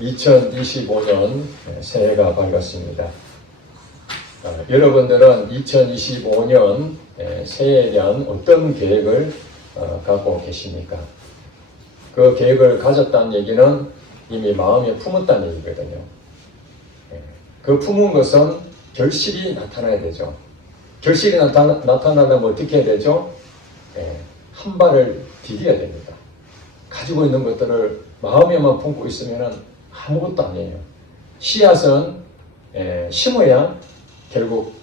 2025년 새해가 밝았습니다. 여러분들은 2025년 새해에 대한 어떤 계획을 갖고 계십니까? 그 계획을 가졌다는 얘기는 이미 마음에 품었다는 얘기거든요. 그 품은 것은 결실이 나타나야 되죠. 결실이 나타나려면 어떻게 해야 되죠? 한 발을 디뎌야 됩니다. 가지고 있는 것들을 마음에만 품고 있으면 아무것도 아니에요. 씨앗은 심어야 결국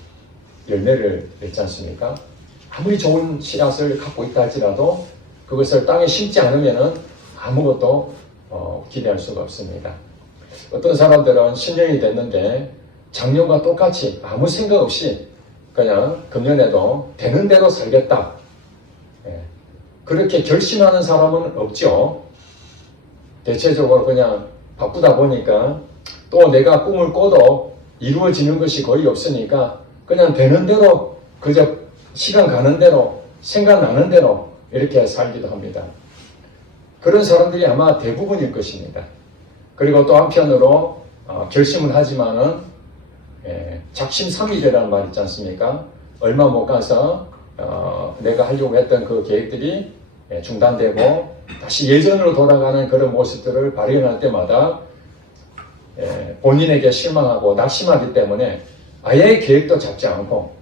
열매를 맺지 않습니까? 아무리 좋은 씨앗을 갖고 있다 할지라도 그것을 땅에 심지 않으면 아무것도 기대할 수가 없습니다. 어떤 사람들은 10년이 됐는데 작년과 똑같이 아무 생각 없이 그냥 금년에도 되는 대로 살겠다. 그렇게 결심하는 사람은 없죠. 대체적으로 그냥 바쁘다 보니까 또 내가 꿈을 꿔도 이루어지는 것이 거의 없으니까 그냥 되는 대로 그저 시간 가는 대로 생각나는 대로 이렇게 살기도 합니다. 그런 사람들이 아마 대부분일 것입니다. 그리고 또 한편으로 결심을 하지만은 작심삼일이라는 말 있지 않습니까? 얼마 못 가서 내가 하려고 했던 그 계획들이 중단되고 다시 예전으로 돌아가는 그런 모습들을 발견할 때마다 본인에게 실망하고 낙심하기 때문에 아예 계획도 잡지 않고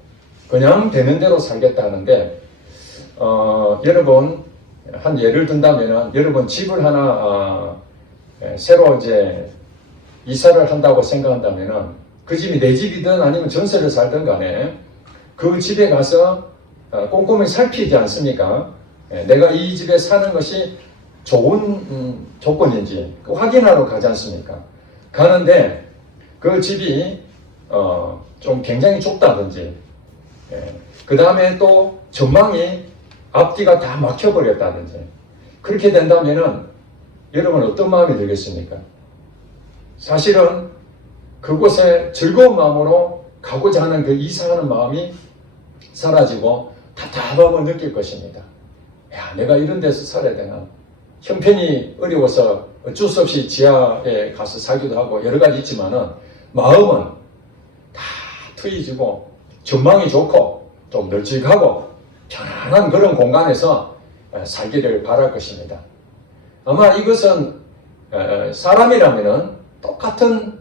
그냥 되는 대로 살겠다는데 여러분 한 예를 든다면은 여러분 집을 하나 새로 이제 이사를 한다고 생각한다면은 그 집이 내 집이든 아니면 전세를 살든 간에 그 집에 가서 꼼꼼히 살피지 않습니까? 내가 이 집에 사는 것이 좋은 조건인지 확인하러 가지 않습니까? 가는데 그 집이 좀 굉장히 좁다든지 그 다음에 또 전망이 앞뒤가 다 막혀버렸다든지 그렇게 된다면은 여러분 어떤 마음이 들겠습니까? 사실은 그곳에 즐거운 마음으로 가고자 하는 그 이사하는 마음이 사라지고 답답함을 느낄 것입니다. 야, 내가 이런 데서 살아야 되나? 형편이 어려워서 어쩔 수 없이 지하에 가서 살기도 하고 여러 가지 있지만은 마음은 다 트이지고 전망이 좋고 좀 널찍하고 편안한 그런 공간에서 살기를 바랄 것입니다. 아마 이것은 사람이라면은 똑같은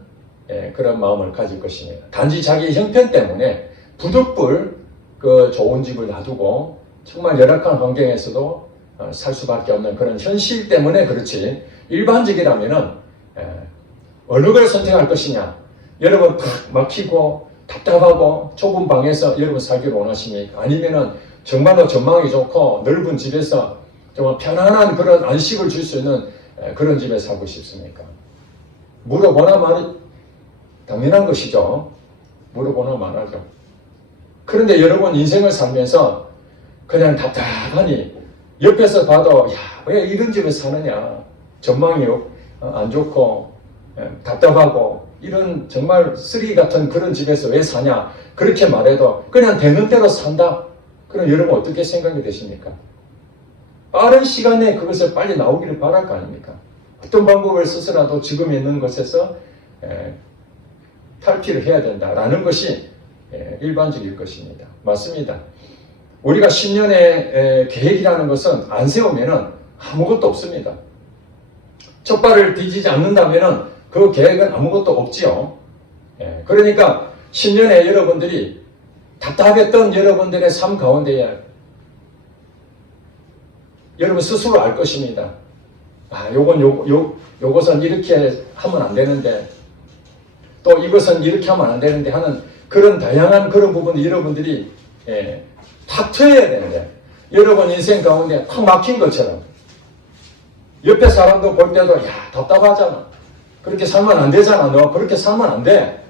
그런 마음을 가질 것입니다. 단지 자기 형편 때문에 부득불 그 좋은 집을 놔두고 정말 열악한 환경에서도 살 수밖에 없는 그런 현실 때문에 그렇지 일반적이라면은 어느 걸 선택할 것이냐 여러분 팍 막히고 답답하고 좁은 방에서 여러분 살기를 원하십니까? 아니면은 정말로 전망이 좋고 넓은 집에서 정말 편안한 그런 안식을 줄 수 있는 그런 집에 살고 싶습니까? 물어보나 말이 당연한 것이죠. 물어보나 말하죠. 그런데 여러분 인생을 살면서 그냥 답답하니 옆에서 봐도 야, 왜 이런 집에 사느냐 전망이 안 좋고 답답하고 이런 정말 쓰레기 같은 그런 집에서 왜 사냐 그렇게 말해도 그냥 되는 대로 산다. 그럼 여러분 어떻게 생각이 되십니까? 빠른 시간에 그것을 빨리 나오기를 바랄 거 아닙니까? 어떤 방법을 써서라도 지금 있는 것에서 탈피를 해야 된다라는 것이 일반적일 것입니다. 맞습니다. 우리가 10년의 계획이라는 것은 안 세우면 아무것도 없습니다. 첫 발을 디디지 않는다면 그 계획은 아무것도 없지요. 그러니까 10년에 여러분들이 답답했던 여러분들의 삶 가운데에 여러분 스스로 알 것입니다. 요것은 이렇게 하면 안 되는데 또 이것은 이렇게 하면 안 되는데 하는 그런 다양한 그런 부분을 여러분들이 탁 트여야 되는데 여러분 인생 가운데 탁 막힌 것처럼 옆에 사람도 볼 때도 야 답답하잖아. 그렇게 살면 안 되잖아. 너 그렇게 살면 안 돼.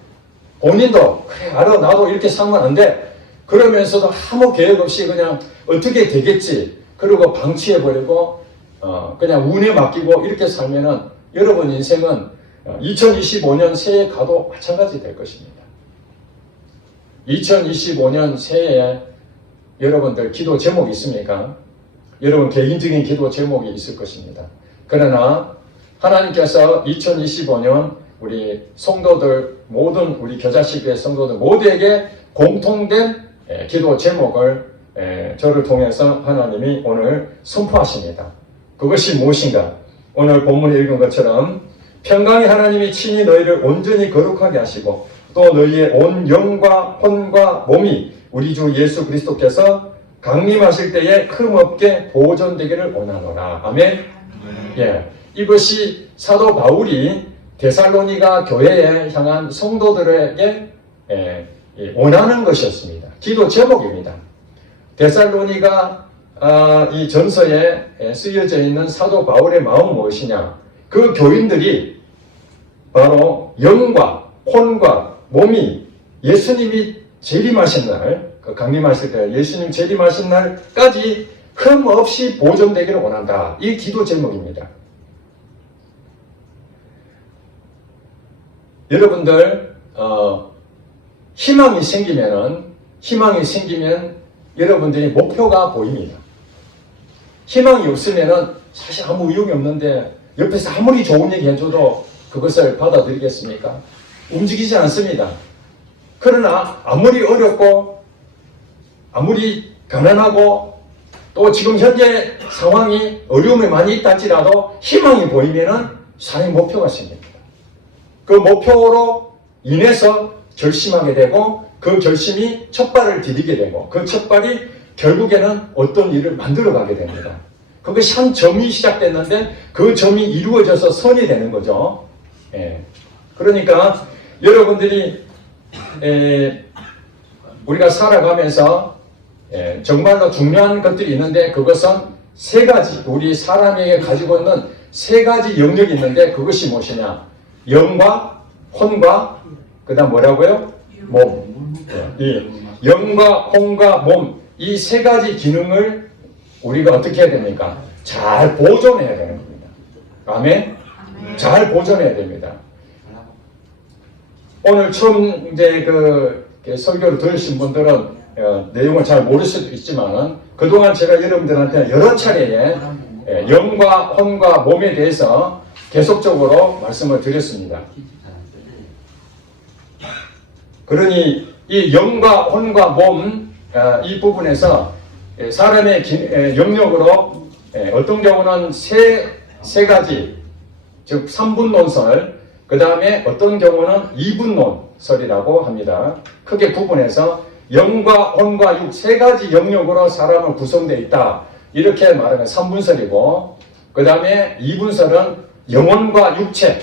본인도 그래 알아 나도 이렇게 살면 안 돼. 그러면서도 아무 계획 없이 그냥 어떻게 되겠지. 그리고 방치해버리고 그냥 운에 맡기고 이렇게 살면은 여러분 인생은 2025년 새해 가도 마찬가지 될 것입니다. 2025년 새해에 여러분들 기도 제목이 있습니까? 여러분 개인적인 기도 제목이 있을 것입니다. 그러나 하나님께서 2025년 우리 성도들 모든 우리 겨자씨교회 성도들 모두에게 공통된 기도 제목을 저를 통해서 하나님이 오늘 선포하십니다. 그것이 무엇인가? 오늘 본문에 읽은 것처럼 평강의 하나님이 친히 너희를 온전히 거룩하게 하시고 또 너희의 온 영과 혼과 몸이 우리 주 예수 그리스도께서 강림하실 때에 흠없게 보존되기를 원하노라. 아멘. 예, 이것이 사도 바울이 데살로니가 교회에 향한 성도들에게 원하는 것이었습니다. 기도 제목입니다. 데살로니가 이 전서에 쓰여져 있는 사도 바울의 마음은 무엇이냐? 그 교인들이 바로 영과 혼과 몸이 예수님이 재림하신 날, 그 강림하실 때 예수님 재림하신 날까지 흠 없이 보존되기를 원한다. 이 기도 제목입니다. 여러분들 희망이 생기면 여러분들이 목표가 보입니다. 희망이 없으면은 사실 아무 의욕이 없는데 옆에서 아무리 좋은 얘기 해줘도 그것을 받아들이겠습니까? 움직이지 않습니다. 그러나 아무리 어렵고 아무리 가난하고 또 지금 현재 상황이 어려움이 많이 있다 할지라도 희망이 보이면은 사람의 목표가 생깁니다. 그 목표로 인해서 결심하게 되고 그 결심이 첫발을 디디게 되고 그 첫발이 결국에는 어떤 일을 만들어가게 됩니다. 그것이 한 점이 시작됐는데 그 점이 이루어져서 선이 되는 거죠. 그러니까 여러분들이 우리가 살아가면서 정말로 중요한 것들이 있는데 그것은 세 가지, 우리 사람에게 가지고 있는 세 가지 영역이 있는데 그것이 무엇이냐? 영과 혼과 그 다음 뭐라고요? 몸. 이 영과 혼과 몸, 이 세 가지 기능을 우리가 어떻게 해야 됩니까? 잘 보존해야 되는 겁니다. 아멘? 잘 보존해야 됩니다. 오늘 처음 이제 그 설교를 들으신 분들은 내용을 잘 모를 수도 있지만 그동안 제가 여러분들한테 여러 차례에 영과 혼과 몸에 대해서 계속적으로 말씀을 드렸습니다. 그러니 이 영과 혼과 몸 이 부분에서 사람의 영역으로 어떤 경우는 세 가지, 즉 3분론설, 그 다음에 어떤 경우는 2분론설이라고 합니다. 크게 구분해서 영과 혼과 육 세 가지 영역으로 사람은 구성되어 있다. 이렇게 말하면 3분설이고 그 다음에 2분설은 영혼과 육체,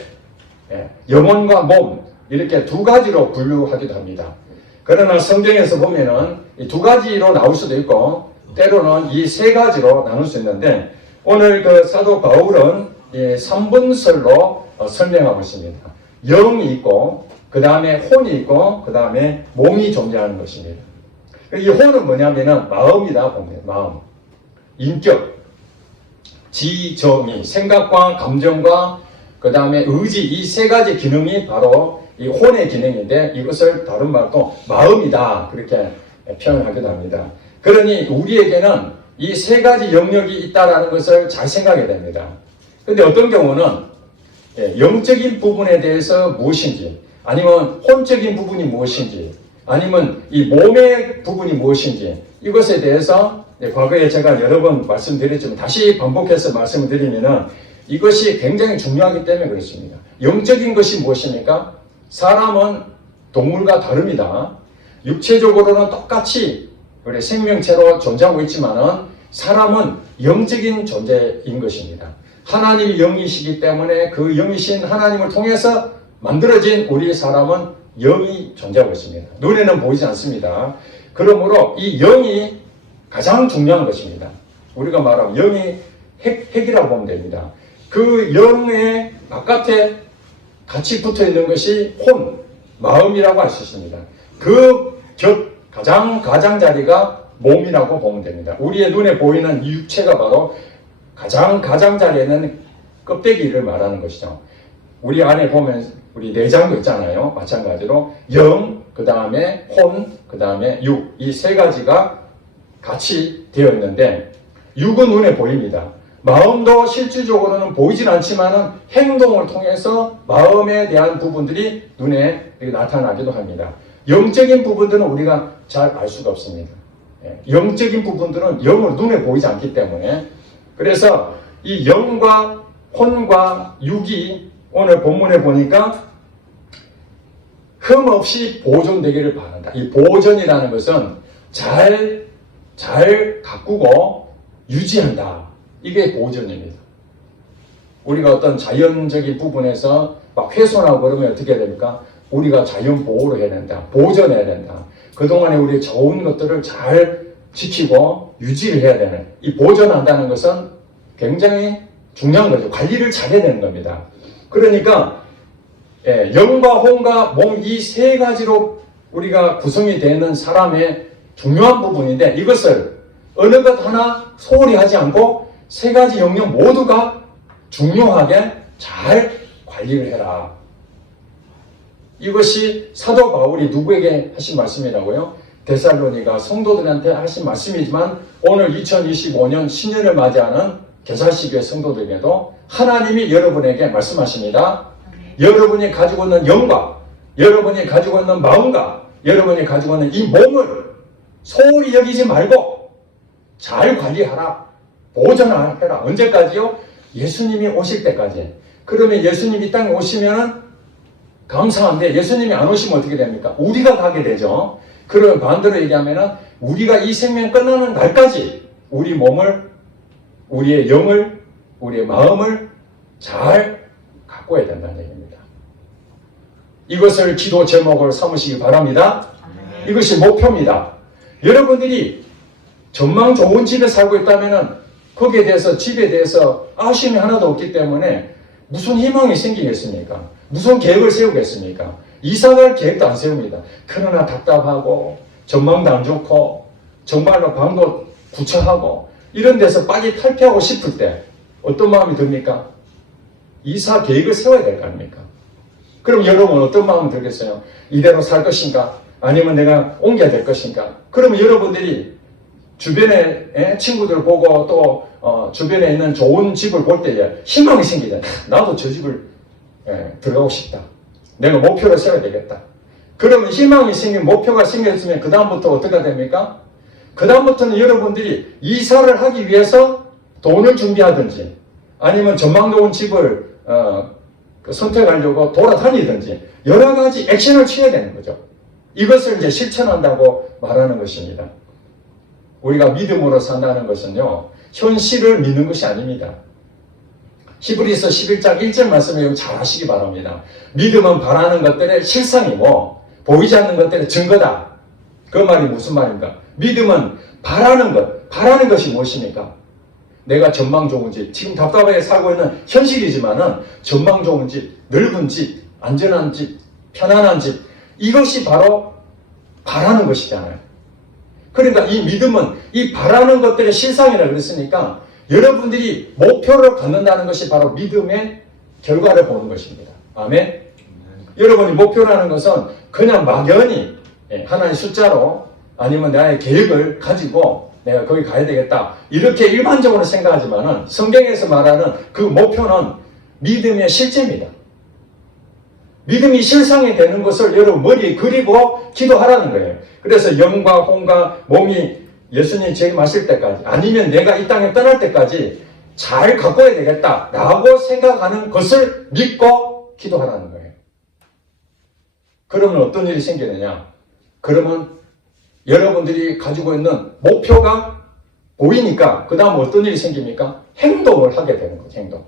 영혼과 몸 이렇게 두 가지로 분류하기도 합니다. 그러나 성경에서 보면은 이 두 가지로 나올 수도 있고 때로는 이 세 가지로 나눌 수 있는데 오늘 그 사도 바울은 3분설로 설명하고 있습니다. 영이 있고 그 다음에 혼이 있고 그 다음에 몸이 존재하는 것입니다. 이 혼은 뭐냐면은 마음이다 봅니다. 마음, 인격, 지정의, 생각과 감정과 그 다음에 의지 이 세 가지 기능이 바로 이 혼의 기능인데 이것을 다른 말로 마음이다 그렇게 표현하기도 합니다. 그러니 우리에게는 이 세 가지 영역이 있다라는 것을 잘 생각해야 됩니다. 그런데 어떤 경우는 영적인 부분에 대해서 무엇인지 아니면 혼적인 부분이 무엇인지 아니면 이 몸의 부분이 무엇인지 이것에 대해서 과거에 제가 여러 번 말씀드렸지만 다시 반복해서 말씀을 드리면은 이것이 굉장히 중요하기 때문에 그렇습니다. 영적인 것이 무엇입니까? 사람은 동물과 다릅니다. 육체적으로는 똑같이 우리 생명체로 존재하고 있지만은 사람은 영적인 존재인 것입니다. 하나님이 영이시기 때문에 그 영이신 하나님을 통해서 만들어진 우리 사람은 영이 존재하고 있습니다. 눈에는 보이지 않습니다. 그러므로 이 영이 가장 중요한 것입니다. 우리가 말하면 영이 핵이라고 보면 됩니다. 그 영의 바깥에 같이 붙어 있는 것이 혼, 마음이라고 할 수 있습니다. 그 가장자리가 몸이라고 보면 됩니다. 우리의 눈에 보이는 이 육체가 바로 가장자리에는 껍데기를 말하는 것이죠. 우리 안에 보면 우리 내장도 있잖아요. 마찬가지로 영, 그 다음에 혼, 그 다음에 육, 이 세 가지가 같이 되어 있는데 육은 눈에 보입니다. 마음도 실질적으로는 보이진 않지만은 행동을 통해서 마음에 대한 부분들이 눈에 나타나기도 합니다. 영적인 부분들은 우리가 잘 알 수가 없습니다. 영적인 부분들은 영으로 눈에 보이지 않기 때문에, 그래서 이 영과 혼과 육이 오늘 본문에 보니까 흠없이 보존되기를 바란다. 이 보존이라는 것은 잘 가꾸고 유지한다. 이게 보존입니다. 우리가 어떤 자연적인 부분에서 막 훼손하고 그러면 어떻게 됩니까? 우리가 자연 보호를 해야 된다. 보존해야 된다. 그동안에 우리 좋은 것들을 잘 지키고 유지를 해야 되는, 이 보존한다는 것은 굉장히 중요한 거죠. 관리를 잘해야 되는 겁니다. 그러니까 영과 혼과 몸 이 세 가지로 우리가 구성이 되는 사람의 중요한 부분인데, 이것을 어느 것 하나 소홀히 하지 않고 세 가지 영역 모두가 중요하게 잘 관리를 해라. 이것이 사도 바울이 누구에게 하신 말씀이라고요? 데살로니가 성도들한테 하신 말씀이지만, 오늘 2025년 신년을 맞이하는 개사시교회 성도들에게도 하나님이 여러분에게 말씀하십니다. 여러분이 가지고 있는 영과 여러분이 가지고 있는 마음과 여러분이 가지고 있는 이 몸을 소홀히 여기지 말고 잘 관리하라. 보존해라. 언제까지요? 예수님이 오실 때까지. 그러면 예수님이 이 땅에 오시면 감사한데, 예수님이 안 오시면 어떻게 됩니까? 우리가 가게 되죠. 그런 반대로 얘기하면 우리가 이 생명 끝나는 날까지 우리 몸을, 우리의 영을, 우리의 마음을 잘 가꿔야 된다는 얘기입니다. 이것을 기도 제목으로 삼으시기 바랍니다. 이것이 목표입니다. 여러분들이 전망 좋은 집에 살고 있다면 거기에 대해서, 집에 대해서 아쉬움이 하나도 없기 때문에 무슨 희망이 생기겠습니까? 무슨 계획을 세우겠습니까? 이사갈 계획도 안 세웁니다. 그러나 답답하고 전망도 안 좋고 정말로 방도 구차하고 이런 데서 빨리 탈피하고 싶을 때 어떤 마음이 듭니까? 이사 계획을 세워야 될 거 아닙니까? 그럼 여러분은 어떤 마음이 들겠어요? 이대로 살 것인가? 아니면 내가 옮겨야 될 것인가? 그러면 여러분들이 주변에 친구들 보고 또 주변에 있는 좋은 집을 볼 때에 희망이 생기잖아요. 나도 저 집을 들어가고 싶다. 내가 목표를 세워야 되겠다. 그러면 희망이 생긴, 목표가 생겼으면 그 다음부터 어떻게 됩니까? 그 다음부터는 여러분들이 이사를 하기 위해서 돈을 준비하든지 아니면 전망 좋은 집을 선택하려고 돌아다니든지 여러 가지 액션을 취해야 되는 거죠. 이것을 이제 실천한다고 말하는 것입니다. 우리가 믿음으로 산다는 것은요, 현실을 믿는 것이 아닙니다. 히브리서 11장 1절 말씀을 잘 아시기 바랍니다. 믿음은 바라는 것들의 실상이고 보이지 않는 것들의 증거다. 그 말이 무슨 말입니까? 믿음은 바라는 것이 무엇입니까? 내가 전망 좋은 집, 지금 답답하게 살고 있는 현실이지만은 전망 좋은 집, 넓은 집, 안전한 집, 편안한 집, 이것이 바로 바라는 것이잖아요. 그러니까 이 믿음은 이 바라는 것들의 실상이라 그랬으니까 여러분들이 목표를 갖는다는 것이 바로 믿음의 결과를 보는 것입니다. 아멘? 여러분이 목표라는 것은 그냥 막연히 하나의 숫자로 아니면 나의 계획을 가지고 내가 거기 가야 되겠다 이렇게 일반적으로 생각하지만은 성경에서 말하는 그 목표는 믿음의 실제입니다. 믿음이 실상이 되는 것을 여러분 머리에 그리고 기도하라는 거예요. 그래서 영과 혼과 몸이 예수님 재림하실 때까지 아니면 내가 이 땅에 떠날 때까지 잘 가꿔야 되겠다라고 생각하는 것을 믿고 기도하라는 거예요. 그러면 어떤 일이 생기느냐? 그러면 여러분들이 가지고 있는 목표가 보이니까 그 다음 어떤 일이 생깁니까? 행동을 하게 되는 거죠. 행동.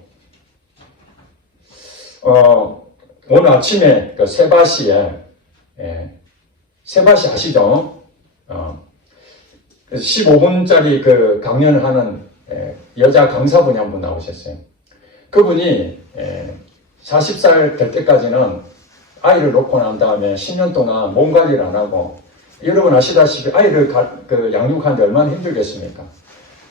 오늘 아침에 그 세바시에 세바시 아시죠? 15분짜리 그 강연을 하는 여자 강사분이 한 분 나오셨어요. 그분이 40살 될 때까지는 아이를 놓고 난 다음에 10년 동안 몸 관리를 안 하고, 여러분 아시다시피 아이를 양육하는데 얼마나 힘들겠습니까?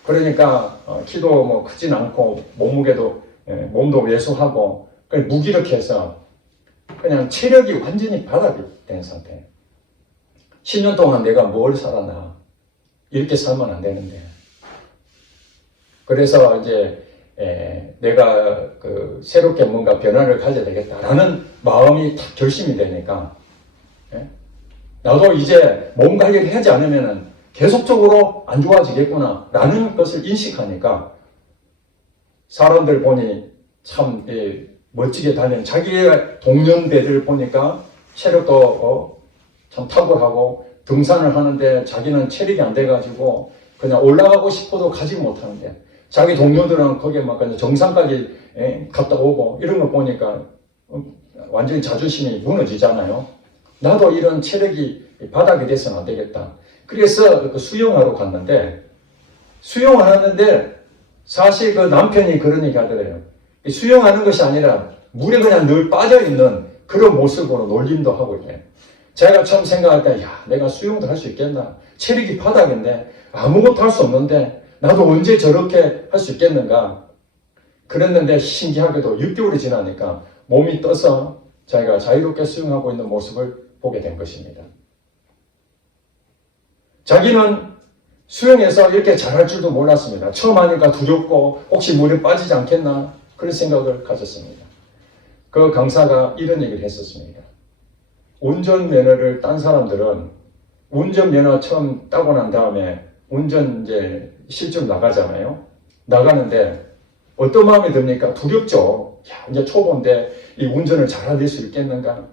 그러니까 키도 뭐 크진 않고 몸무게도 몸도 왜소하고 무기력해서 그냥 체력이 완전히 바닥이 된 상태. 10년 동안 내가 뭘 살아나? 이렇게 살면 안 되는데. 그래서 이제 내가 새롭게 뭔가 변화를 가져야 되겠다라는 마음이 딱 결심이 되니까 나도 이제 몸 관리를 하지 않으면 계속적으로 안 좋아지겠구나라는 것을 인식하니까 사람들 보니 참 멋지게 다니는 자기의 동년배들 보니까 체력도 참 탁월하고 등산을 하는데 자기는 체력이 안 돼가지고 그냥 올라가고 싶어도 가지 못하는데 자기 동료들은 거기에 막 정상까지 갔다 오고 이런 거 보니까 완전히 자존심이 무너지잖아요. 나도 이런 체력이 바닥이 돼서는 안 되겠다. 그래서 수영하러 갔는데 수영하는데 사실 그 남편이 그런 얘기 하더래요. 수영하는 것이 아니라 물에 그냥 늘 빠져있는 그런 모습으로 놀림도 하고 이래. 제가 처음 생각할 때, 야, 내가 수영도 할 수 있겠나? 체력이 바닥인데 아무것도 할 수 없는데 나도 언제 저렇게 할 수 있겠는가? 그랬는데 신기하게도 6개월이 지나니까 몸이 떠서 자기가 자유롭게 수영하고 있는 모습을 보게 된 것입니다. 자기는 수영에서 이렇게 잘할 줄도 몰랐습니다. 처음 하니까 두렵고 혹시 물에 빠지지 않겠나? 그런 생각을 가졌습니다. 그 강사가 이런 얘기를 했었습니다. 운전면허를 딴 사람들은 운전면허 처음 따고 난 다음에 운전 이제 실전 나가잖아요. 나가는데 어떤 마음이 듭니까? 두렵죠. 야, 이제 초보인데 이 운전을 잘할 수 있겠는가?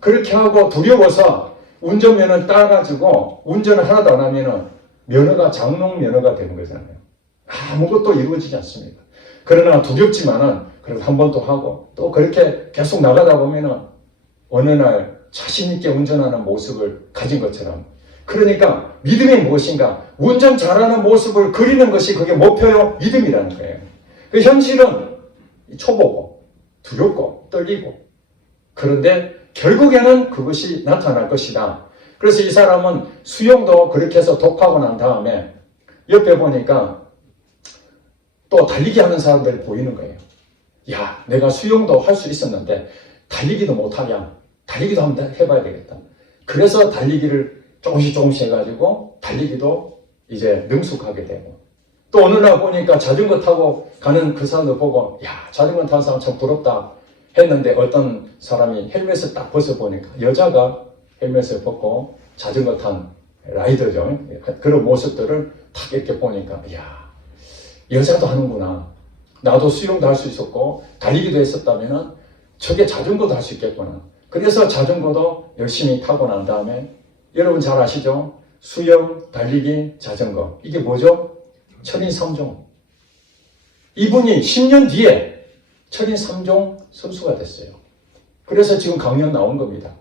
그렇게 하고 두려워서 운전면허 따가지고 운전을 하나도 안 하면은 면허가 장롱 면허가 되는 거잖아요. 아무것도 이루어지지 않습니다. 그러나 두렵지만은 그래도 한 번 더 하고 또 그렇게 계속 나가다 보면은 어느 날 자신 있게 운전하는 모습을 가진 것처럼 그러니까 믿음이 무엇인가? 운전 잘하는 모습을 그리는 것이 그게 목표요? 믿음이라는 거예요. 그 현실은 초보고 두렵고 떨리고 그런데 결국에는 그것이 나타날 것이다. 그래서 이 사람은 수영도 그렇게 해서 독하고 난 다음에 옆에 보니까 또 달리기 하는 사람들이 보이는 거예요. 야, 내가 수영도 할 수 있었는데 달리기도 못하냐? 달리기도 한번 해봐야 되겠다. 그래서 달리기를 조금씩 해가지고 달리기도 이제 능숙하게 되고 또 어느 날 보니까 자전거 타고 가는 그 사람들 보고 야, 자전거 타는 사람 참 부럽다 했는데 어떤 사람이 헬멧을 딱 벗어보니까 여자가 헬멧을 벗고 자전거 탄 라이더죠. 그런 모습들을 딱 이렇게 보니까 야, 여자도 하는구나. 나도 수영도 할 수 있었고 달리기도 했었다면 저게 자전거도 할 수 있겠구나. 그래서 자전거도 열심히 타고 난 다음에 여러분 잘 아시죠? 수영, 달리기, 자전거. 이게 뭐죠? 철인 3종. 이분이 10년 뒤에 철인 3종 선수가 됐어요. 그래서 지금 강연 나온 겁니다.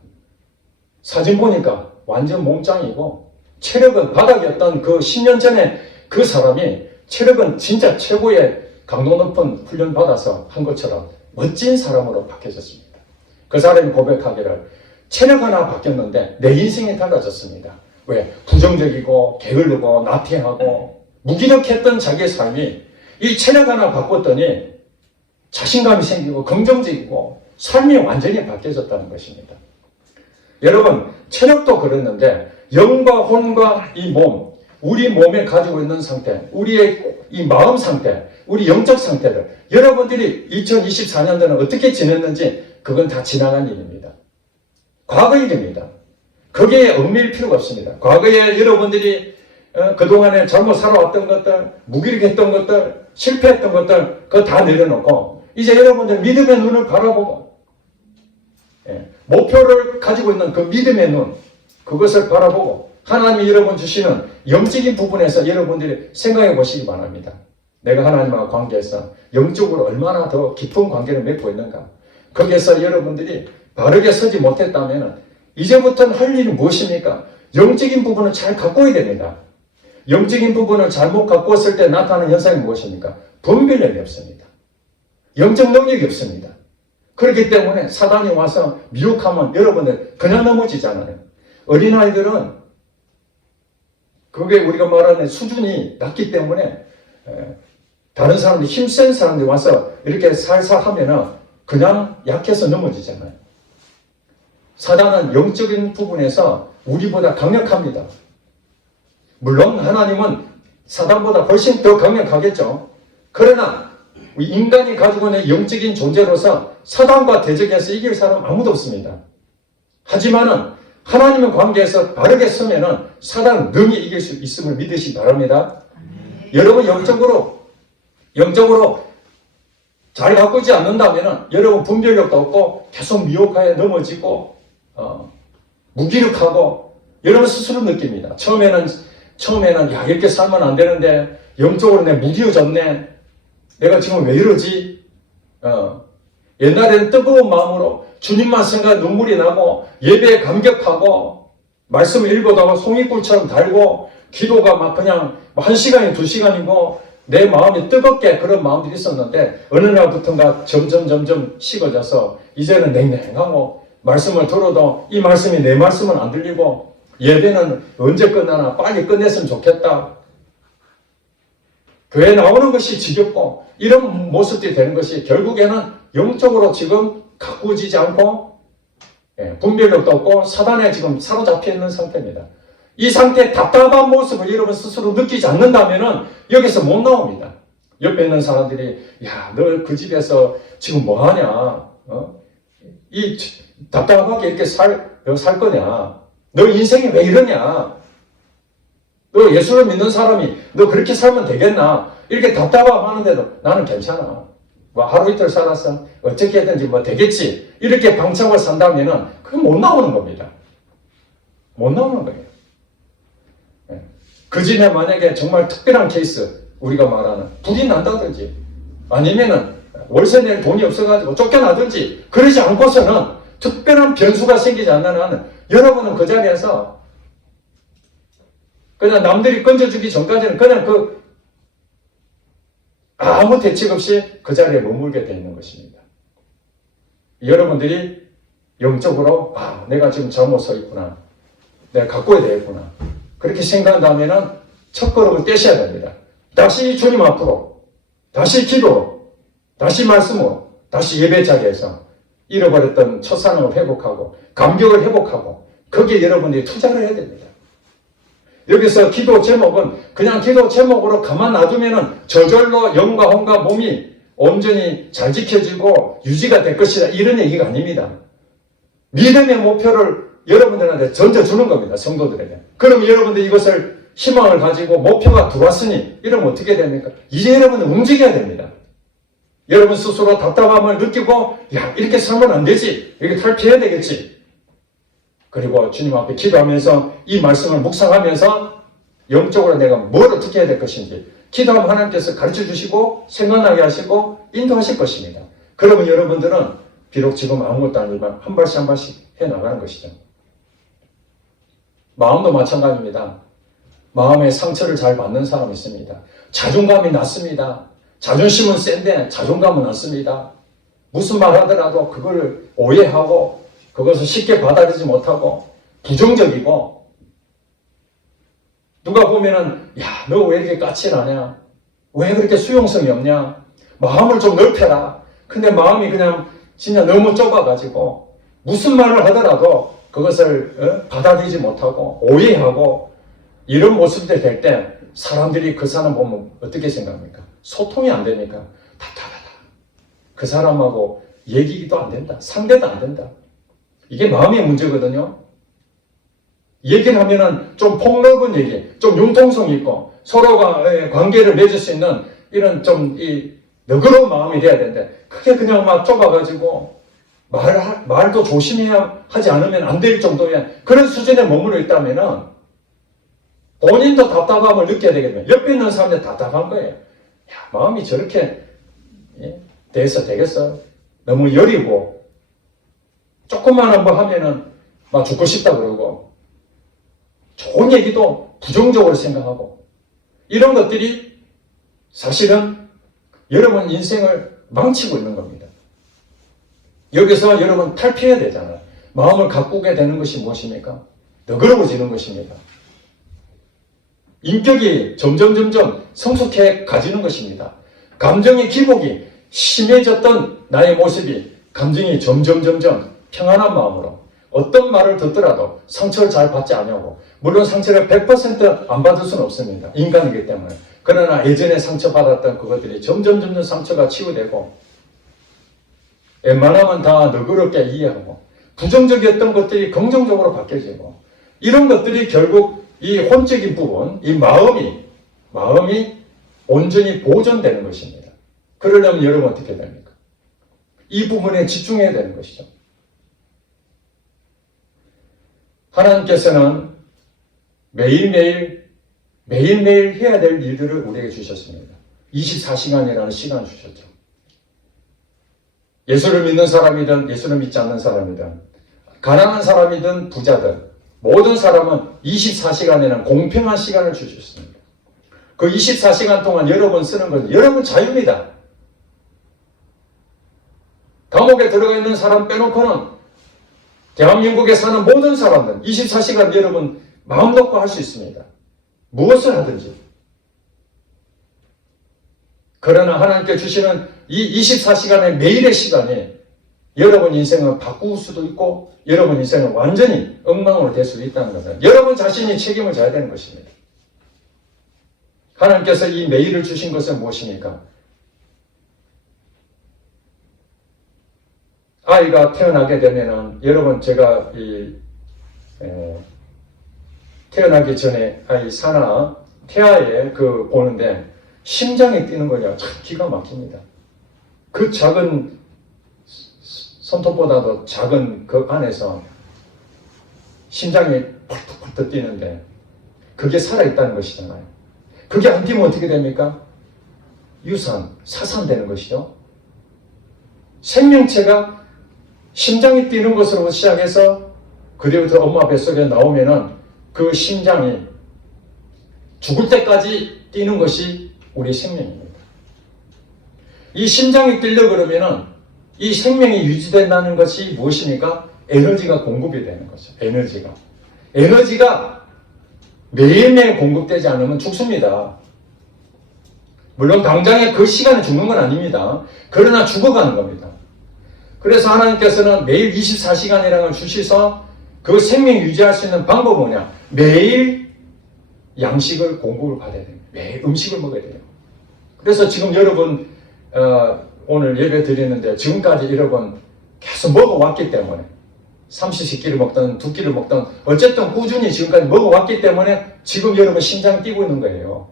사진 보니까 완전 몸짱이고 체력은 바닥이었던 그 10년 전에 그 사람이 체력은 진짜 최고의 강도 높은 훈련 받아서 한 것처럼 멋진 사람으로 바뀌어졌습니다. 그 사람이 고백하기를 체력 하나 바뀌었는데 내 인생이 달라졌습니다. 왜? 부정적이고 게으르고 나태하고 무기력했던 자기의 삶이 이 체력 하나 바꿨더니 자신감이 생기고 긍정적이고 삶이 완전히 바뀌어졌다는 것입니다. 여러분, 체력도 그랬는데 영과 혼과 이 몸, 우리 몸에 가지고 있는 상태, 우리의 이 마음 상태, 우리 영적 상태를 여러분들이 2024년도는 어떻게 지냈는지 그건 다 지나간 일입니다. 과거 일입니다. 거기에 얽매일 필요가 없습니다. 과거에 여러분들이 그동안에 잘못 살아왔던 것들, 무기력했던 것들, 실패했던 것들 그거 다 내려놓고 이제 여러분들 믿음의 눈을 바라보고 목표를 가지고 있는 그 믿음의 눈 그것을 바라보고 하나님이 여러분 주시는 영적인 부분에서 여러분들이 생각해 보시기 바랍니다. 내가 하나님과 관계에서 영적으로 얼마나 더 깊은 관계를 맺고 있는가. 거기에서 여러분들이 바르게 서지 못했다면 이제부터는 할 일이 무엇입니까? 영적인 부분을 잘 가꿔야 됩니다. 영적인 부분을 잘못 가꾸었을 때 나타나는 현상이 무엇입니까? 분별력이 없습니다. 영적 능력이 없습니다. 그렇기 때문에 사단이 와서 미혹하면 여러분들 그냥 넘어지잖아요. 어린아이들은 그게 우리가 말하는 수준이 낮기 때문에 다른 사람들이 힘센 사람들이 와서 이렇게 살살 하면은 그냥 약해서 넘어지잖아요. 사단은 영적인 부분에서 우리보다 강력합니다. 물론 하나님은 사단보다 훨씬 더 강력하겠죠. 그러나 우리 인간이 가지고 있는 영적인 존재로서 사단과 대적해서 이길 사람 아무도 없습니다. 하지만은 하나님의 관계에서 바르게 서면은 사단은 능히 이길 수 있음을 믿으시기 바랍니다. 여러분 영적으로 잘 가꾸지 않는다면은 여러분 분별력도 없고 계속 미혹하에 넘어지고 무기력하고 여러분 스스로 느낍니다. 처음에는 야 이렇게 살면 안 되는데 영적으로 내 무기워졌네. 내가 지금 왜 이러지? 옛날에는 뜨거운 마음으로 주님만 생각 눈물이 나고 예배에 감격하고 말씀을 읽어다가 송이꿀처럼 달고 기도가 막 그냥 1시간이 2시간이고 내 마음이 뜨겁게 그런 마음들이 있었는데 어느 날부터인가 점점 식어져서 이제는 냉랭하고 말씀을 들어도 이 말씀이 내 말씀은 안 들리고 예배는 언제 끝나나 빨리 끝냈으면 좋겠다. 교회 나오는 것이 지겹고 이런 모습들이 되는 것이 결국에는 영적으로 지금 가꾸어지지 않고 분별력도 없고 사단에 지금 사로잡혀 있는 상태입니다. 이 상태의 답답한 모습을 여러분 스스로 느끼지 않는다면 여기서 못 나옵니다. 옆에 있는 사람들이 야, 너 그 집에서 지금 뭐 하냐? 이 답답하게 이렇게 살 거냐? 너 인생이 왜 이러냐? 너 예수를 믿는 사람이 너 그렇게 살면 되겠나? 이렇게 답답하는데도 나는 괜찮아. 뭐 하루 이틀 살았어. 어떻게 해든지 뭐 되겠지. 이렇게 방청을 산다면은 그게 못 나오는 겁니다. 못 나오는 거예요. 그 집에 만약에 정말 특별한 케이스, 우리가 말하는 불이 난다든지 아니면은 월세 낼 돈이 없어가지고 쫓겨나든지 그러지 않고서는 특별한 변수가 생기지 않는 한은 여러분은 그 자리에서 그냥 남들이 건져주기 전까지는 그냥 아무 대책 없이 그 자리에 머물게 되어 있는 것입니다. 여러분들이 영적으로 내가 지금 잘못 서 있구나. 내가 가꿔야 되겠구나. 그렇게 생각한다면은 첫걸음을 떼셔야 됩니다. 다시 주님 앞으로, 다시 기도로, 다시 말씀으로, 다시 예배 자리에서 잃어버렸던 첫사랑을 회복하고 감격을 회복하고 거기에 여러분들이 투자를 해야 됩니다. 여기서 기도 제목은 그냥 기도 제목으로 가만 놔두면은 저절로 영과 혼과 몸이 온전히 잘 지켜지고 유지가 될 것이다. 이런 얘기가 아닙니다. 믿음의 목표를 여러분들한테 던져주는 겁니다. 성도들에게. 그럼 여러분들 이것을 희망을 가지고 목표가 들어왔으니 이러면 어떻게 됩니까? 이제 여러분은 움직여야 됩니다. 여러분 스스로 답답함을 느끼고 야 이렇게 살면 안 되지. 이렇게 탈피해야 되겠지. 그리고 주님 앞에 기도하면서 이 말씀을 묵상하면서 영적으로 내가 뭘 어떻게 해야 될 것인지 기도하면 하나님께서 가르쳐 주시고 생각나게 하시고 인도하실 것입니다. 그러면 여러분들은 비록 지금 아무것도 아니지만 한 발씩 한 발씩 해나가는 것이죠. 마음도 마찬가지입니다. 마음의 상처를 잘 받는 사람이 있습니다. 자존감이 낮습니다. 자존심은 센데 자존감은 낮습니다. 무슨 말 하더라도 그걸 오해하고 그것을 쉽게 받아들이지 못하고 부정적이고 누가 보면은 야, 너 왜 이렇게 까칠하냐? 왜 그렇게 수용성이 없냐? 마음을 좀 넓혀라. 근데 마음이 그냥 진짜 너무 좁아가지고 무슨 말을 하더라도 그것을 받아들이지 못하고 오해하고 이런 모습들이 될 때 사람들이 그 사람 보면 어떻게 생각합니까? 소통이 안 되니까 답답하다. 그 사람하고 얘기도 안 된다. 상대도 안 된다. 이게 마음의 문제거든요. 얘기를 하면은 좀 폭넓은 얘기, 좀 융통성 있고 서로가 관계를 맺을 수 있는 이런 좀 너그러운 마음이 돼야 되는데 그게 그냥 막 좁아가지고 말도 조심해야 하지 않으면 안 될 정도의 그런 수준에 머물러 있다면은 본인도 답답함을 느껴야 되겠네요. 옆에 있는 사람들 답답한 거예요. 야, 마음이 저렇게 돼서 되겠어? 너무 여리고 조금만 한번 하면은 막 죽고 싶다 그러고 좋은 얘기도 부정적으로 생각하고 이런 것들이 사실은 여러분 인생을 망치고 있는 겁니다. 여기서 여러분 탈피해야 되잖아요. 마음을 가꾸게 되는 것이 무엇입니까? 너그러워지는 것입니다. 인격이 점점 성숙해 가지는 것입니다. 감정의 기복이 심해졌던 나의 모습이 감정이 점점 평안한 마음으로 어떤 말을 듣더라도 상처를 잘 받지 않냐고 물론 상처를 100% 안 받을 수는 없습니다. 인간이기 때문에 그러나 예전에 상처받았던 그것들이 점점 상처가 치유되고 웬만하면 다 너그럽게 이해하고 부정적이었던 것들이 긍정적으로 바뀌어지고 이런 것들이 결국 이 혼적인 부분, 이 마음이 온전히 보존되는 것입니다. 그러려면 여러분 어떻게 됩니까? 이 부분에 집중해야 되는 것이죠. 하나님께서는 매일매일 해야 될 일들을 우리에게 주셨습니다. 24시간이라는 시간을 주셨죠. 예수를 믿는 사람이든 예수를 믿지 않는 사람이든 가난한 사람이든 부자든 모든 사람은 24시간이라는 공평한 시간을 주셨습니다. 그 24시간 동안 여러분 쓰는 것은 여러분 자유입니다. 감옥에 들어가 있는 사람 빼놓고는 대한민국에 사는 모든 사람들 24시간 여러분 마음 놓고 할 수 있습니다. 무엇을 하든지. 그러나 하나님께 주시는 이 24시간의 매일의 시간이 여러분 인생을 바꿀 수도 있고 여러분 인생은 완전히 엉망으로 될 수도 있다는 것은 여러분 자신이 책임을 져야 되는 것입니다. 하나님께서 이 매일을 주신 것은 무엇입니까? 아이가 태어나게 되면은 여러분 제가 태어나기 전에 아이 사나 태아에 보는데 심장이 뛰는 거냐 참 기가 막힙니다. 그 작은 손톱보다도 작은 그 안에서 심장이 펄떡펄떡 뛰는데 그게 살아있다는 것이잖아요. 그게 안 뛰면 어떻게 됩니까? 사산되는 것이죠. 생명체가 심장이 뛰는 것으로 시작해서 그때부터 엄마 뱃속에 나오면은 그 심장이 죽을 때까지 뛰는 것이 우리 생명입니다. 이 심장이 뛰려 그러면은 이 생명이 유지된다는 것이 무엇입니까? 에너지가 공급이 되는 거죠. 에너지가 매일매일 공급되지 않으면 죽습니다. 물론 당장에 그 시간에 죽는 건 아닙니다. 그러나 죽어가는 겁니다. 그래서 하나님께서는 매일 24시간이라는 걸 주셔서 그 생명 유지할 수 있는 방법은 뭐냐? 매일 양식을 공급을 받아야 됩니다. 매일 음식을 먹어야 돼요. 그래서 지금 여러분 오늘 예배 드리는데 지금까지 여러분 계속 먹어왔기 때문에 삼시세끼를 먹든 두 끼를 먹든 어쨌든 꾸준히 지금까지 먹어왔기 때문에 지금 여러분 심장이 뛰고 있는 거예요.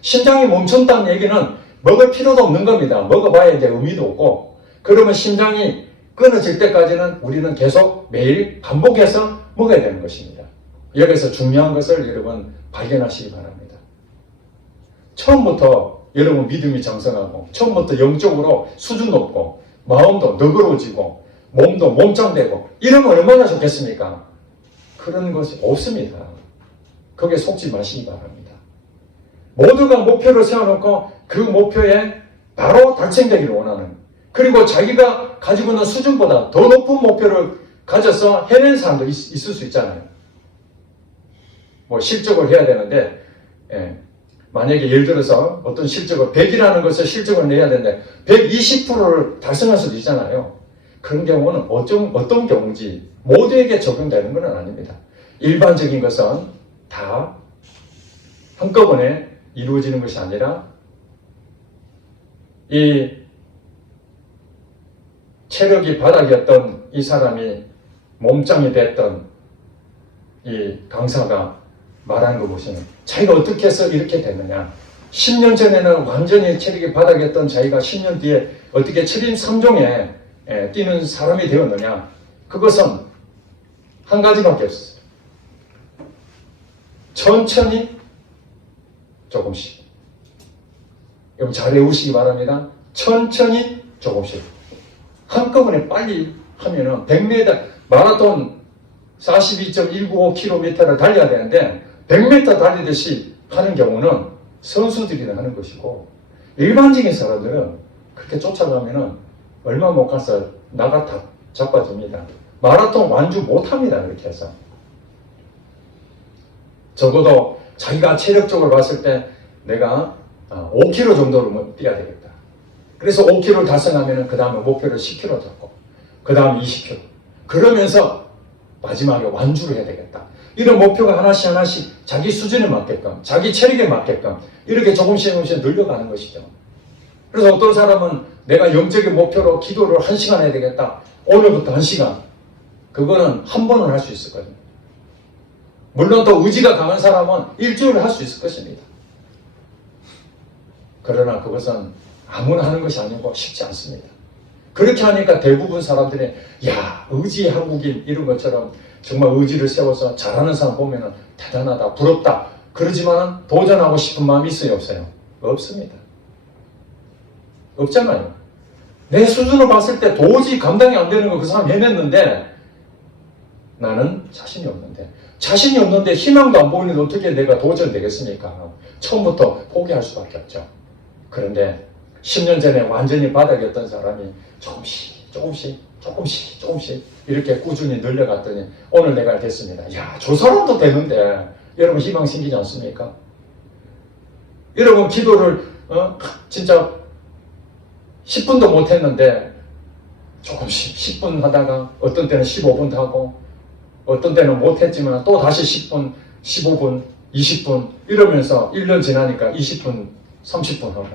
심장이 멈춘다는 얘기는 먹을 필요도 없는 겁니다. 먹어봐야 이제 의미도 없고 그러면 심장이 끊어질 때까지는 우리는 계속 매일 반복해서 먹어야 되는 것입니다. 여기서 중요한 것을 여러분 발견하시기 바랍니다. 처음부터 여러분 믿음이 장성하고 처음부터 영적으로 수준 높고 마음도 너그러워지고 몸도 몸짱되고 이러면 얼마나 좋겠습니까? 그런 것이 없습니다. 거기에 속지 마시기 바랍니다. 모두가 목표를 세워놓고 그 목표에 바로 달성되기를 원하는 그리고 자기가 가지고 있는 수준보다 더 높은 목표를 가져서 해낸 사람도 있을 수 있잖아요. 실적을 해야 되는데 만약에 예를 들어서 어떤 실적을 100이라는 것을 실적을 내야 되는데 120%를 달성할 수도 있잖아요. 그런 경우는 어떤 경우인지 모두에게 적용되는 건 아닙니다. 일반적인 것은 다 한꺼번에 이루어지는 것이 아니라 이 체력이 바닥이었던 이 사람이 몸짱이 됐던 이 강사가 말하는 거 보시면 자기가 어떻게 해서 이렇게 됐느냐 10년 전에는 완전히 체력이 바닥이었던 자기가 10년 뒤에 어떻게 철인 3종에 뛰는 사람이 되었느냐 그것은 한 가지밖에 없어요. 천천히 조금씩 여러분 잘 외우시기 바랍니다. 천천히 조금씩 한꺼번에 빨리 하면은 100m 마라톤 42.195km를 달려야 되는데 100m 달리듯이 하는 경우는 선수들이 하는 것이고 일반적인 사람들은 그렇게 쫓아가면은 얼마 못 가서 나가 다 자빠집니다. 마라톤 완주 못합니다. 그렇게 해서 적어도 자기가 체력적으로 봤을 때 내가 5km 정도로 뛰어야 되겠다. 그래서 5km를 달성하면 그 다음에 목표를 10km 잡고 그 다음에 20km 그러면서 마지막에 완주를 해야 되겠다. 이런 목표가 하나씩 자기 수준에 맞게끔, 자기 체력에 맞게끔 이렇게 조금씩 늘려가는 것이죠. 그래서 어떤 사람은 내가 영적인 목표로 기도를 1시간 해야 되겠다. 오늘부터 1시간. 그거는 한 번은 할 수 있을 거예요. 물론 또 의지가 강한 사람은 일주일을 할 수 있을 것입니다. 그러나 그것은 아무나 하는 것이 아니고 쉽지 않습니다. 그렇게 하니까 대부분 사람들이 야, 의지 한국인 이런 것처럼 정말 의지를 세워서 잘하는 사람 보면 대단하다, 부럽다. 그러지만 도전하고 싶은 마음이 있어요, 없어요? 없습니다. 없잖아요. 내 수준을 봤을 때 도저히 감당이 안 되는 거 그 사람 해냈는데 나는 자신이 없는데 희망도 안 보이는데 어떻게 내가 도전되겠습니까? 처음부터 포기할 수밖에 없죠. 그런데 10년 전에 완전히 바닥이었던 사람이 조금씩 이렇게 꾸준히 늘려갔더니 오늘 내가 됐습니다. 야, 저 사람도 되는데 여러분 희망 생기지 않습니까? 여러분 기도를 진짜 10분도 못했는데 조금씩 10분 하다가 어떤 때는 15분 하고 어떤 때는 못했지만 또 다시 10분, 15분, 20분 이러면서 1년 지나니까 20분, 30분 하고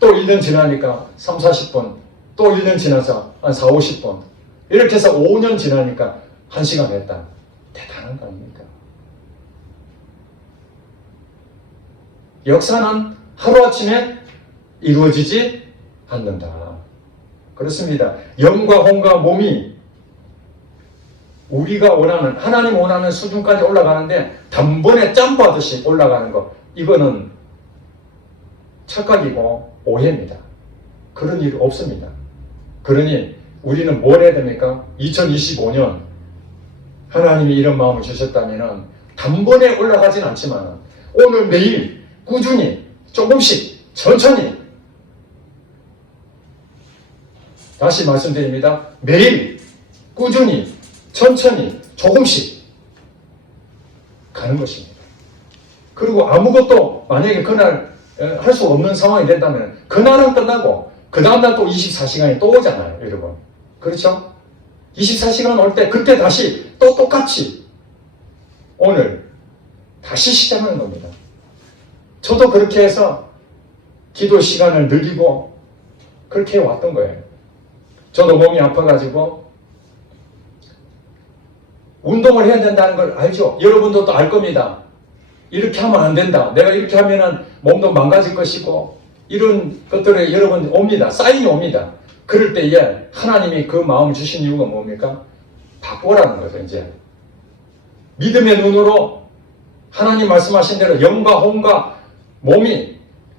또 1년 지나니까 3, 40분 또 1년 지나서 한 4, 50분 이렇게 해서 5년 지나니까 1시간 했다. 대단한 거 아닙니까? 역사는 하루아침에 이루어지지 않는다. 그렇습니다. 영과 혼과 몸이 우리가 원하는 하나님 원하는 수준까지 올라가는데 단번에 점프하듯이 올라가는 것 이거는 착각이고 오해입니다. 그런 일 없습니다. 그러니 우리는 뭘 해야 됩니까? 2025년 하나님이 이런 마음을 주셨다면 단번에 올라가진 않지만 오늘 매일 꾸준히 조금씩 천천히 다시 말씀드립니다. 매일 꾸준히 천천히 조금씩 가는 것입니다. 그리고 아무것도 만약에 그날 할 수 없는 상황이 된다면 그날은 끝나고 그 다음날 또 24시간이 또 오잖아요. 여러분. 그렇죠? 24시간 올 때 그때 다시 또 똑같이 오늘 다시 시작하는 겁니다. 저도 그렇게 해서 기도 시간을 늘리고 그렇게 왔던 거예요. 저도 몸이 아파가지고 운동을 해야 된다는 걸 알죠? 여러분도 또 알 겁니다. 이렇게 하면 안 된다. 내가 이렇게 하면은 몸도 망가질 것이고 이런 것들에 여러분 옵니다. 사인이 옵니다. 그럴 때에 하나님이 그 마음을 주신 이유가 뭡니까? 바꾸라는 거죠. 이제 믿음의 눈으로 하나님 말씀하신 대로 영과 혼과 몸이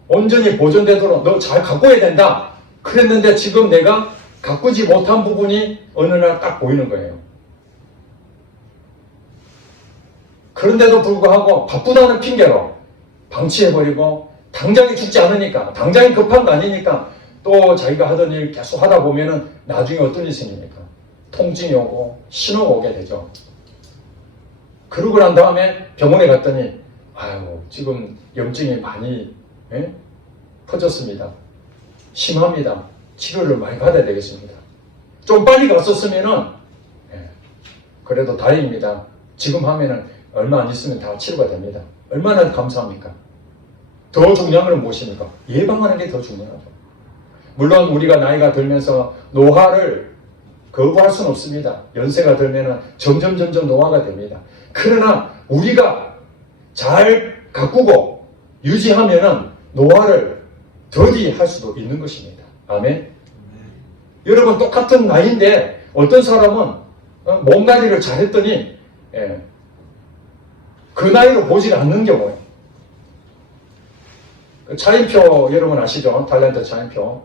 온전히 보존되도록 너 잘 가꿔야 된다. 그랬는데 지금 내가 가꾸지 못한 부분이 어느 날 딱 보이는 거예요. 그런데도 불구하고 바쁘다는 핑계로 방치해버리고 당장에 죽지 않으니까 당장에 급한 거 아니니까 또 자기가 하던 일 계속 하다 보면은 나중에 어떤 일이 생깁니까? 통증이 오고 신호가 오게 되죠. 그러고 난 다음에 병원에 갔더니 아유 지금 염증이 많이 퍼졌습니다. 심합니다. 치료를 많이 받아야 되겠습니다. 좀 빨리 갔었으면은 그래도 다행입니다. 지금 하면은 얼마 안 있으면 다 치료가 됩니다. 얼마나 감사합니까? 더 중요한 건 무엇입니까? 예방하는 게 더 중요하죠. 물론 우리가 나이가 들면서 노화를 거부할 수는 없습니다. 연세가 들면은 점점 노화가 됩니다. 그러나 우리가 잘 가꾸고 유지하면은 노화를 더디할 수도 있는 것입니다. 아멘. 여러분 똑같은 나이인데 어떤 사람은 몸관리를 잘했더니 그 나이로 보질 않는 경우에 차인표 여러분 아시죠? 탤런트 차인표.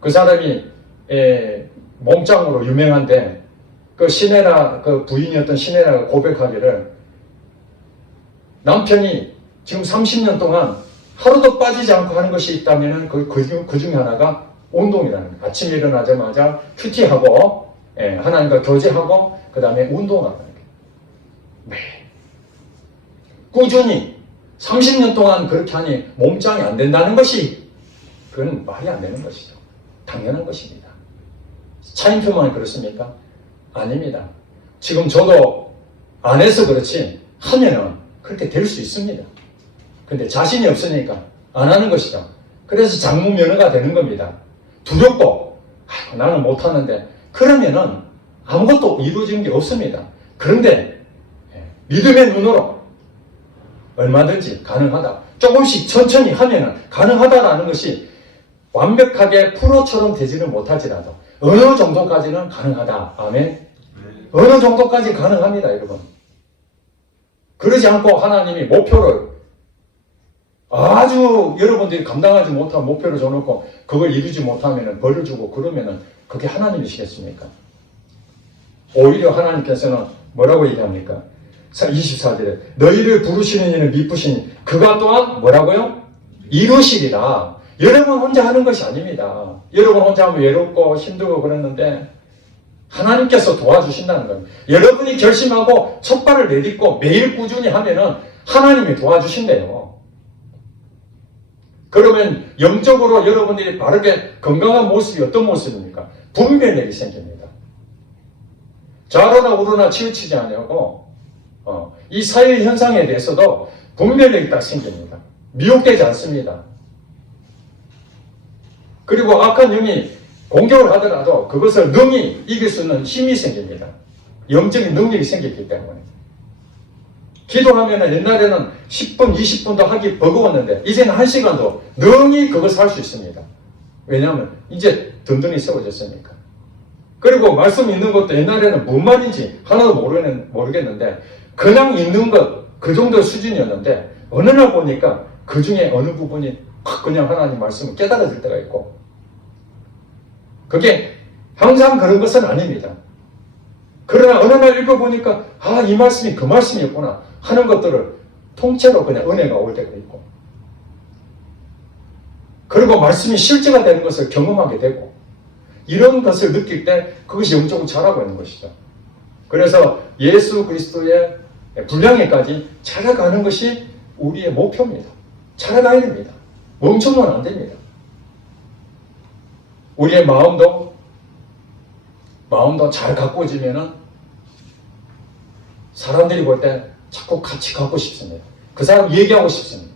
그 사람이 몸짱으로 유명한데 그 시네라 그 부인이었던 시네라가 고백하기를 남편이 지금 30년 동안 하루도 빠지지 않고 하는 것이 있다면 그 중에 하나가 운동이라는 거예요. 아침에 일어나자마자 큐티하고 하나님과 교제하고 그 다음에 운동하는 거예요. 매일 꾸준히 30년 동안 그렇게 하니 몸짱이 안 된다는 것이 그건 말이 안 되는 것이죠. 당연한 것입니다. 차인표만 그렇습니까? 아닙니다. 지금 저도 안 해서 그렇지 하면은 그렇게 될 수 있습니다. 근데 자신이 없으니까 안 하는 것이죠. 그래서 장무면허가 되는 겁니다. 두렵고 나는 못하는데 그러면은 아무것도 이루어진 게 없습니다. 그런데 믿음의 눈으로 얼마든지 가능하다. 조금씩 천천히 하면은 가능하다라는 것이 완벽하게 프로처럼 되지는 못할지라도 어느 정도까지는 가능하다. 아멘. 어느 정도까지 가능합니다, 여러분. 그러지 않고 하나님이 목표를 아주 여러분들이 감당하지 못한 목표를 줘놓고 그걸 이루지 못하면 벌을 주고 그러면은 그게 하나님이시겠습니까? 오히려 하나님께서는 뭐라고 얘기합니까? 24절에 너희를 부르시는 이는 미쁘시니 그가 또한 뭐라고요? 이루시리라. 여러분 혼자 하는 것이 아닙니다. 여러분 혼자 하면 외롭고 힘들고 그랬는데 하나님께서 도와주신다는 거예요. 여러분이 결심하고 첫 발을 내딛고 매일 꾸준히 하면은 하나님이 도와주신대요. 그러면 영적으로 여러분들이 바르게 건강한 모습이 어떤 모습입니까? 분별력이 생깁니다. 좌로나 우로나 치우치지 않냐고 이 사회 현상에 대해서도 분별력이 딱 생깁니다. 미혹되지 않습니다. 그리고 악한 영이 공격을 하더라도 그것을 능히 이길 수 있는 힘이 생깁니다. 영적인 능력이 생겼기 때문에. 기도하면 옛날에는 10분, 20분도 하기 버거웠는데 이제는 1시간도 능히 그것을 할 수 있습니다. 왜냐하면 이제 든든히 세워졌으니까. 그리고 말씀 읽는 것도 옛날에는 뭔 말인지 하나도 모르겠는데 그냥 읽는 것 그 정도 수준이었는데 어느 날 보니까 그 중에 어느 부분이 확 그냥 하나님 말씀을 깨달아질 때가 있고 그게 항상 그런 것은 아닙니다. 그러나 어느 날 읽어보니까 이 말씀이 그 말씀이었구나 하는 것들을 통째로 그냥 은혜가 올 때가 있고 그리고 말씀이 실제가 되는 것을 경험하게 되고 이런 것을 느낄 때 그것이 영적으로 자라고 있는 것이죠. 그래서 예수 그리스도의 분량에까지 자라가는 것이 우리의 목표입니다. 자라가야 됩니다. 멈추면 안 됩니다. 우리의 마음도 잘 가꾸어지면은 사람들이 볼 때 자꾸 같이 갖고 싶습니다. 그 사람 얘기하고 싶습니다.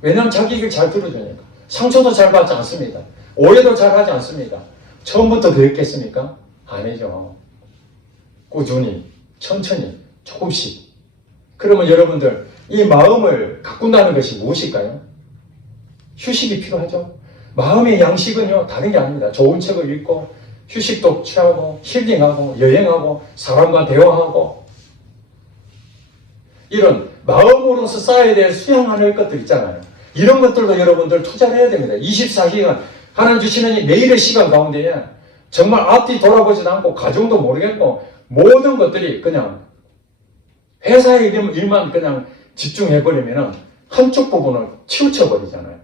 왜냐하면 자기 얘기를 잘 들어주니까. 상처도 잘 받지 않습니다. 오해도 잘 하지 않습니다. 처음부터 그랬겠습니까? 아니죠. 꾸준히, 천천히, 조금씩. 그러면 여러분들, 이 마음을 가꾼다는 것이 무엇일까요? 휴식이 필요하죠. 마음의 양식은요, 다른 게 아닙니다. 좋은 책을 읽고, 휴식도 취하고, 힐링하고, 여행하고, 사람과 대화하고, 이런 마음으로서 쌓아야 될 수양하는 것들 있잖아요. 이런 것들도 여러분들 투자를 해야 됩니다. 24시간, 하나님 주시는 이 매일의 시간 가운데에 정말 앞뒤 돌아보지도 않고, 가정도 모르겠고, 모든 것들이 그냥 회사의 일만 그냥 집중해버리면 한쪽 부분을 치우쳐버리잖아요.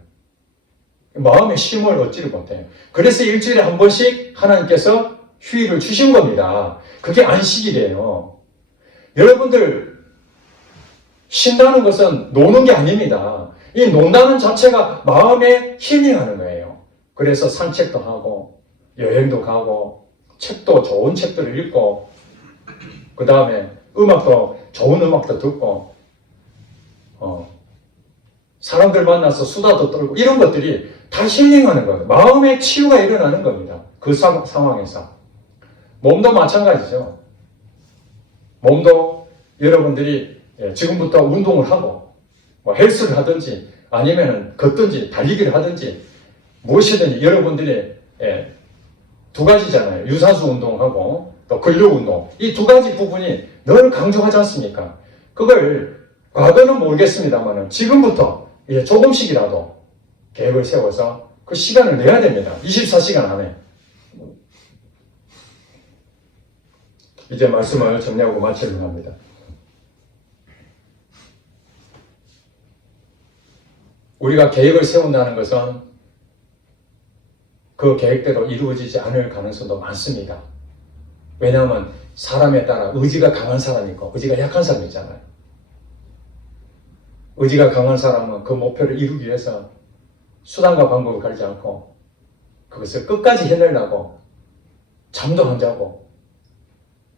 마음의 쉼을 얻지를 못해요. 그래서 일주일에 한 번씩 하나님께서 휴일을 주신 겁니다. 그게 안식일이에요. 여러분들 쉰다는 것은 노는 게 아닙니다. 이 논다는 자체가 마음에 힐링하는 거예요. 그래서 산책도 하고 여행도 가고 책도 좋은 책들을 읽고 그 다음에 음악도 좋은 음악도 듣고 사람들 만나서 수다도 떨고 이런 것들이 다 힐링하는 거예요. 마음의 치유가 일어나는 겁니다. 그 상황에서. 몸도 마찬가지죠. 몸도 여러분들이 지금부터 운동을 하고 뭐 헬스를 하든지 아니면 걷든지 달리기를 하든지 무엇이든지 여러분들이 두 가지잖아요. 유산소 운동하고 또 근력 운동. 이 두 가지 부분이 늘 강조하지 않습니까? 그걸 과거는 모르겠습니다만 지금부터 조금씩이라도 계획을 세워서 그 시간을 내야 됩니다. 24시간 안에. 이제 말씀을 정리하고 마치려고 합니다. 우리가 계획을 세운다는 것은 그 계획대로 이루어지지 않을 가능성도 많습니다. 왜냐하면 사람에 따라 의지가 강한 사람이 있고 의지가 약한 사람이 있잖아요. 의지가 강한 사람은 그 목표를 이루기 위해서 수단과 방법을 가리지 않고 그것을 끝까지 해내려고 잠도 안 자고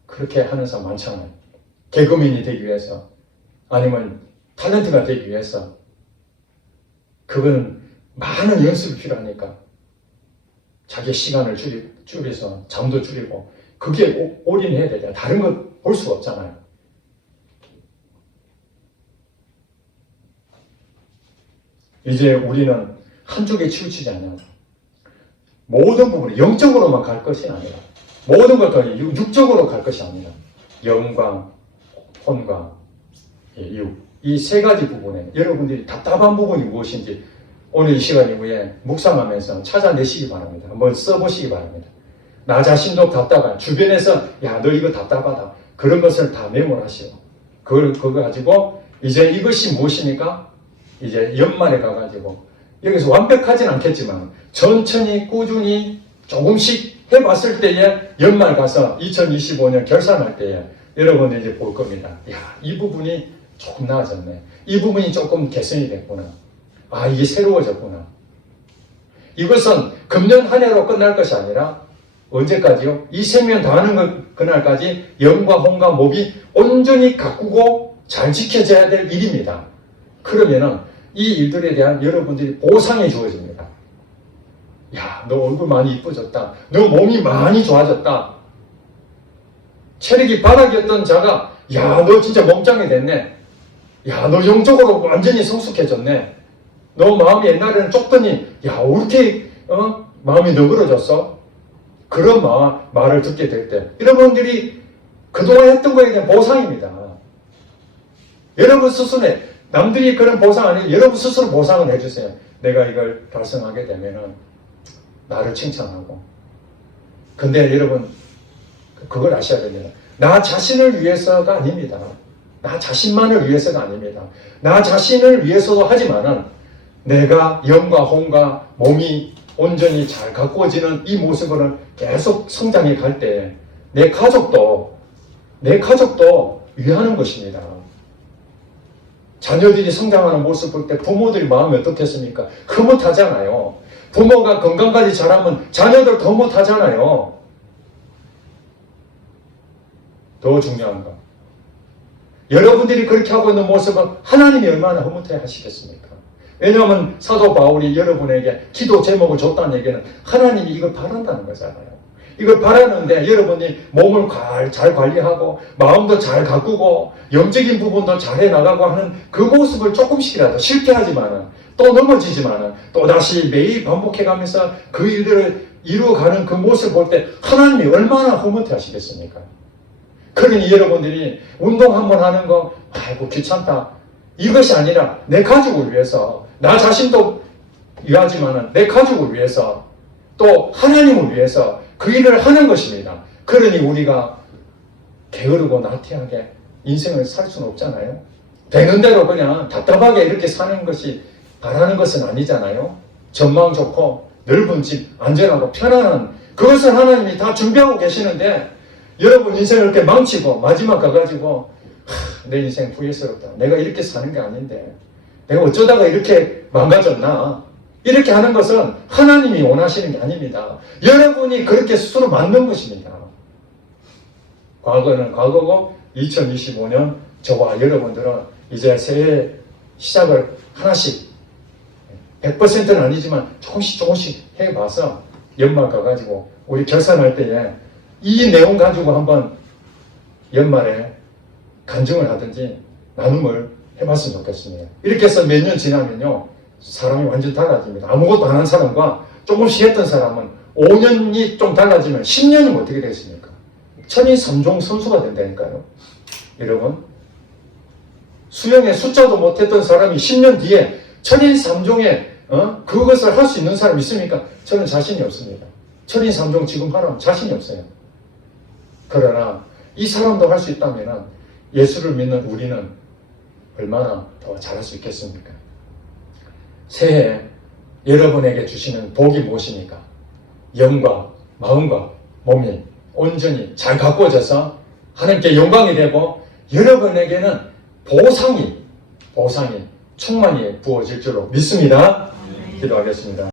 그렇게 하는 사람 많잖아요. 개그맨이 되기 위해서 아니면 탤런트가 되기 위해서 그건 많은 연습이 필요하니까 자기 시간을 줄여서 잠도 줄이고 그게 올인해야 되잖아요. 다른 거 볼 수가 없잖아요. 이제 우리는 한쪽에 치우치지 않아요. 모든 부분이 영적으로만 갈 것이 아니라 모든 것들이 육적으로 갈 것이 아니라 영과 혼과 육, 이 세 가지 부분에 여러분들이 답답한 부분이 무엇인지 오늘 이 시간 이후에 묵상하면서 찾아내시기 바랍니다. 한번 써보시기 바랍니다. 나 자신도 답답한 주변에서 야 너 이거 답답하다 그런 것을 다 메모하시오. 그거 가지고 이제 이것이 무엇입니까? 이제 연말에 가가지고 여기서 완벽하진 않겠지만 천천히 꾸준히 조금씩 해봤을 때에 연말 가서 2025년 결산할 때에 여러분이 이제 볼 겁니다. 야, 이 부분이 조금 나아졌네. 이 부분이 조금 개선이 됐구나. 아, 이게 새로워졌구나. 이것은 금년 한 해로 끝날 것이 아니라 언제까지요? 이 생명 다하는 그날까지 영과 혼과 몸이 온전히 가꾸고 잘 지켜져야 될 일입니다. 그러면은 이 일들에 대한 여러분들이 보상이 주어집니다. 야, 너 얼굴 많이 이뻐졌다. 너 몸이 많이 좋아졌다. 체력이 바닥이었던 자가 야, 너 진짜 몸짱이 됐네. 야, 너 영적으로 완전히 성숙해졌네. 너 마음이 옛날에는 좁더니 야, 왜 이렇게 마음이 너그러졌어? 그런 말을 듣게 될 때 여러분들이 그동안 했던 거에 대한 보상입니다. 여러분 스스로에 남들이 그런 보상 아니고 여러분 스스로 보상을 해주세요. 내가 이걸 달성하게 되면은 나를 칭찬하고. 근데 여러분 그걸 아셔야 됩니다. 나 자신을 위해서가 아닙니다. 나 자신만을 위해서가 아닙니다. 나 자신을 위해서도 하지만은 내가 영과 혼과 몸이 온전히 잘 가꾸어지는 이 모습을 계속 성장해 갈 때 내 가족도 위하는 것입니다. 자녀들이 성장하는 모습 볼 때 부모들이 마음이 어떻겠습니까? 흐뭇하잖아요. 부모가 건강까지 잘하면 자녀들 더 못하잖아요. 더 중요한 거. 여러분들이 그렇게 하고 있는 모습은 하나님이 얼마나 흐뭇해 하시겠습니까? 왜냐하면 사도 바울이 여러분에게 기도 제목을 줬다는 얘기는 하나님이 이걸 바란다는 거잖아요. 이걸 바라는데 여러분이 몸을 잘 관리하고 마음도 잘 가꾸고 영적인 부분도 잘 해나가고 하는 그 모습을 조금씩이라도 실패하지만은 또 넘어지지만은 또 다시 매일 반복해가면서 그 일들을 이루어가는 그 모습을 볼 때 하나님이 얼마나 흐뭇해 하시겠습니까? 그러니 여러분들이 운동 한번 하는 거 아이고 귀찮다 이것이 아니라 내 가족을 위해서 나 자신도 위하지만은 내 가족을 위해서 또 하나님을 위해서 그 일을 하는 것입니다. 그러니 우리가 게으르고 나태하게 인생을 살 수는 없잖아요. 되는 대로 그냥 답답하게 이렇게 사는 것이 바라는 것은 아니잖아요. 전망 좋고 넓은 집, 안전하고 편안한 그것을 하나님이 다 준비하고 계시는데 여러분 인생을 이렇게 망치고 마지막 가가지고 내 인생 후회스럽다. 내가 이렇게 사는 게 아닌데 내가 어쩌다가 이렇게 망가졌나. 이렇게 하는 것은 하나님이 원하시는 게 아닙니다. 여러분이 그렇게 스스로 만든 것입니다. 과거는 과거고 2025년 저와 여러분들은 이제 새해 시작을 하나씩 100%는 아니지만 조금씩 해봐서 연말 가가지고 우리 결산할 때에 이 내용 가지고 한번 연말에 간증을 하든지 나눔을 해봤으면 좋겠습니다. 이렇게 해서 몇 년 지나면요 사람이 완전 달라집니다. 아무것도 안 한 사람과 조금씩 했던 사람은 5년이 좀 달라지면 10년이면 어떻게 되겠습니까? 천인삼종 선수가 된다니까요. 여러분 수영의 숫자도 못했던 사람이 10년 뒤에 천인삼종의 그것을 할 수 있는 사람이 있습니까? 저는 자신이 없습니다. 천인삼종 지금 하라면 자신이 없어요. 그러나 이 사람도 할 수 있다면 예수를 믿는 우리는 얼마나 더 잘할 수 있겠습니까? 새해 여러분에게 주시는 복이 무엇입니까? 영과 마음과 몸이 온전히 잘 가꾸어져서 하나님께 영광이 되고 여러분에게는 보상이 충만히 부어질 줄로 믿습니다. 기도하겠습니다.